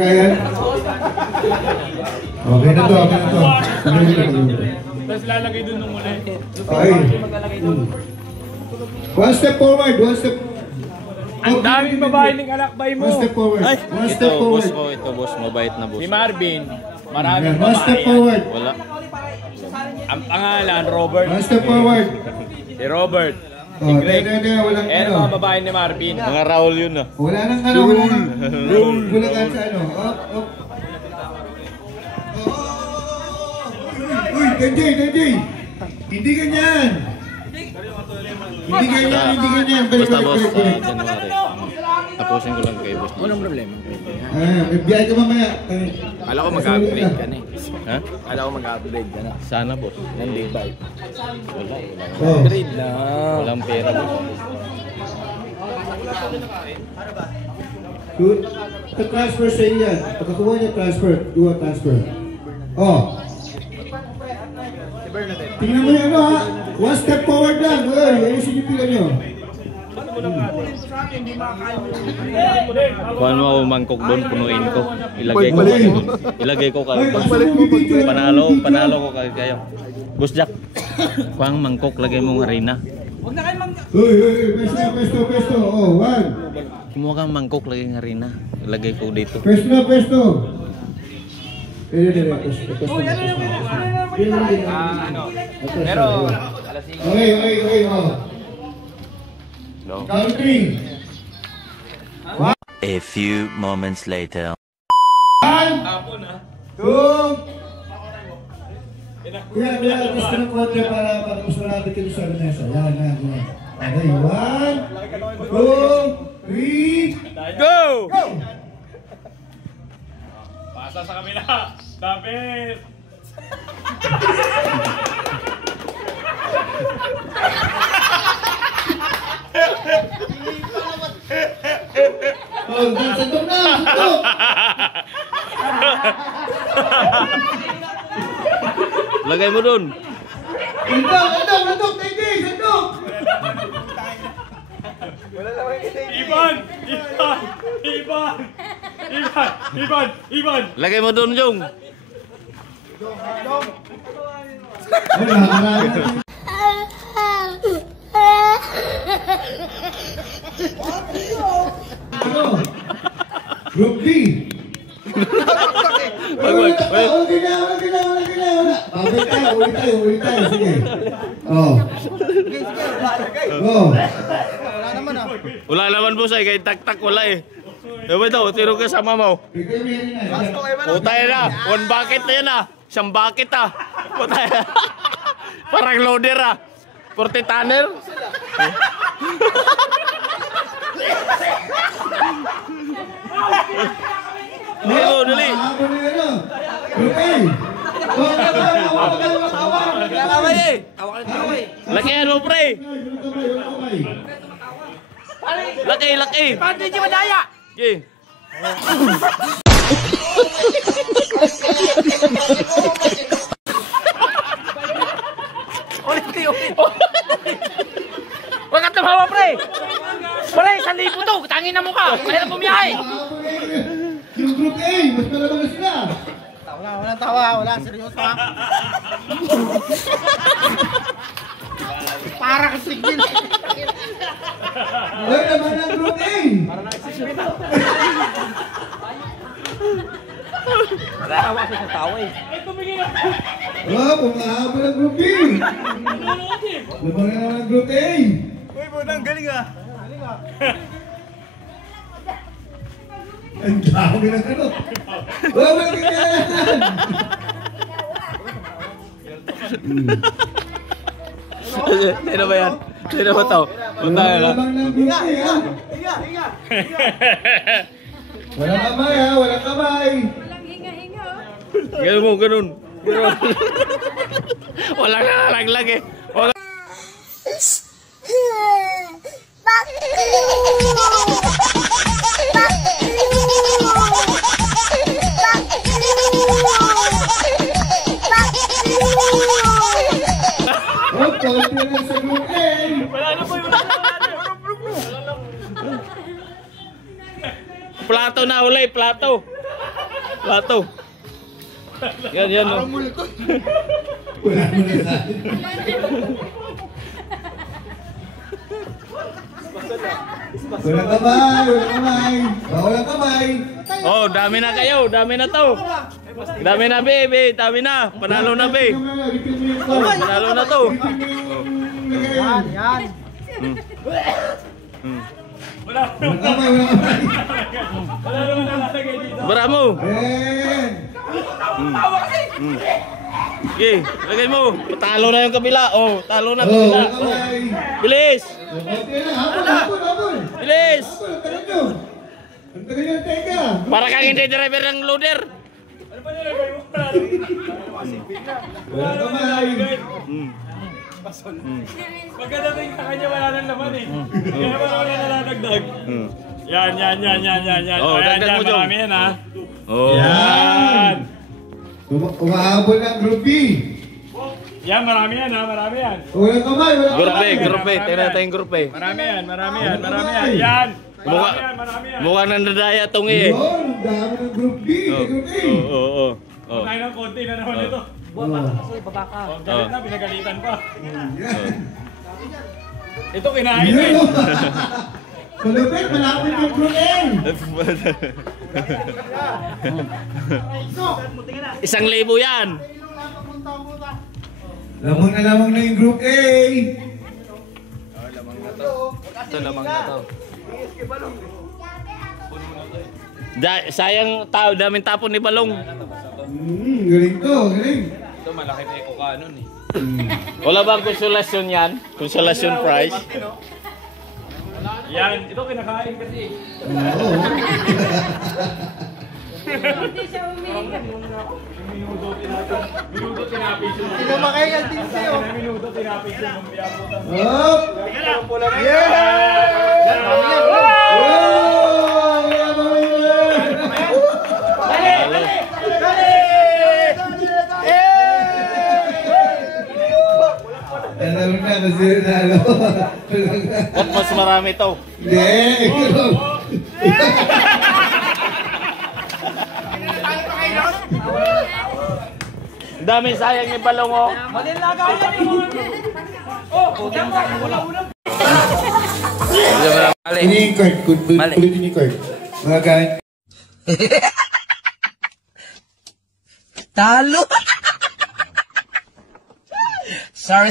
Kaya? Okay na to, okay na to. Tapos lalagay dun nung muli. Okay. One step forward, one step. Ang daming babae ng alakbay mo. One step forward. One step forward. Ito boss, mabait na boss. Si Marvin, maraming babae. One step forward. Wala. Ang pangalan, Robert. One step forward. Si Robert. Oh, hindi, walang ano. Mga babae ni Marvin. Mga Raul yun ah. Wala nang ano, wala nang. Wala nang sa ano. Up. Uy, Denjay. Hindi ganyan. Hindi ganyan. Basta boss, January. Tapusin ko lang kay boss. Anong problema? Bibiyay ka mamaya. Kala ko mag-upgrade ka na eh. Ha? Kala ko mag-upgrade ka na. Sana boss. Ng big bike. Wala. Upgrade na. Walang pera boss. Transfer sa iyo yan. Pagkakuha niya transfer, duwa transfer. Oh. Tingnan mo yan ha. One step forward lang. Ayusin yung pila nyo. Kuhan mo ako mangkok doon, punuin ko. Ilagay ko kayo. Panalo ko kayo. Boss Jack, kuhang mangkok, lagay mong harina. Huwag na kayo Pesto. Oh, one. Kumuha kang mangkok, lagay ng harina. Ilagay ko dito. Pesto. Pero, Okay. No. Count 3. A few moments later. 1, 2. Kuya, gusto ng konti para mas malapit kayo sa mesa. Yan. Okay, 1, 2, 3. Go! Pasa sa kabila. Dapat! Oh, sandok na! Lagay mo doon. Sandok! Sandok! Iban! Lagay mo doon, Jong. Group B. Wala. Uli tayo. Sige. Oh. Wala naman boss ay kay tak wala eh. Diba daw, tiro ka sa mamaw. Putay na, one bucket na yan ah. Isang bucket ah. Putay na. Parang loader ah. 40 tanner. Dali. Lakihan mo pre. Laki. Pati di madaya! Okay. Ulit. Huwag ka tumawa pre! Pre, 1,000 to! Tangin na mo ka! Kaya na bumiyahe! Yung group A, mas malaman na sila. Wala tawa, wala. Seryoso ha? Para kasi gil. Wala naman ang group A. Para nakasisipin na. Tawa sa tawa eh. Oh, pumahabol ang group B. Lumang na naman ang group A. Uy, Budang, galing ah. Ang dami ng ano. Oh, magkakayan. Sino ba yan? Sino ba ito? Punta ka na. Hinga. Walang kamay ha, walang kamay. Walang hinga-hinga. Ganun mo, ganun. Wala ka nalaglag eh. Wala. Oh, konti lang sa group A. Plato na uli, plato. Lato. Yan, oh. Wala mo na sa Walang kamay, walang kamay. Walang kamay. Oh, dami na kayo, dami na to. Dami na, be, dami na. Panalo na, be. Panalo na to. Yan, yan. Walang kamay, walang kamay. Bara mo. Ayan. Okay, lagay mo. Talo na yung kabila. Oh, talo na Oh, kabila. walang kamay. Bilis. Okay na, habol. Bilis. Habol, ang tagal nyo. Ang tagal nyo, teka. Para kang hindi driver ng loader. Walang kamay. Pagkadating sa kanya, wala nang laman eh. Kaya wala naladagdag. Yan. Oh, Ayan, dagdag mo, Jong. marami yan ha. Oh. Yan. Umahabol ng group B. Yan, marami yan ha, marami yan. Walang kamay, walang kamay. Grupe. Tingnan natin yung grupe. Marami yan. Yan. Mukha, Marami yan. mukhang nandadaya tong eh. Yun, ang dami ng group B. Group A. Oo. Kaya ng konti na naman ito. Galit na, pinagalitan pa. Yan. Ito kinain Yun, eh. oh. Malupit, malapit yung group A. 1,000 yan. Lamang na yung group A. Ito, lamang na to. Sayang tao, daming tapon ni Balong. Galing to, galing. Ito malaki pa eko ka nun eh. Wala bang konsolasyon yan? Konsolasyon prize? Yan, ito kinakain kasi. Oo. Hindi siya umiiyak. Minuto tinapis yun. Ikaw makaingal din sa'yo. Minuto tinapis yun. Up! Yeah! Nanalo na kasi nanalo. At mas marami to. Hindi. Dami sayang ni Balong oh. Ini yung card. Kulit ini yung card. Mga kain. Talo. Sorry.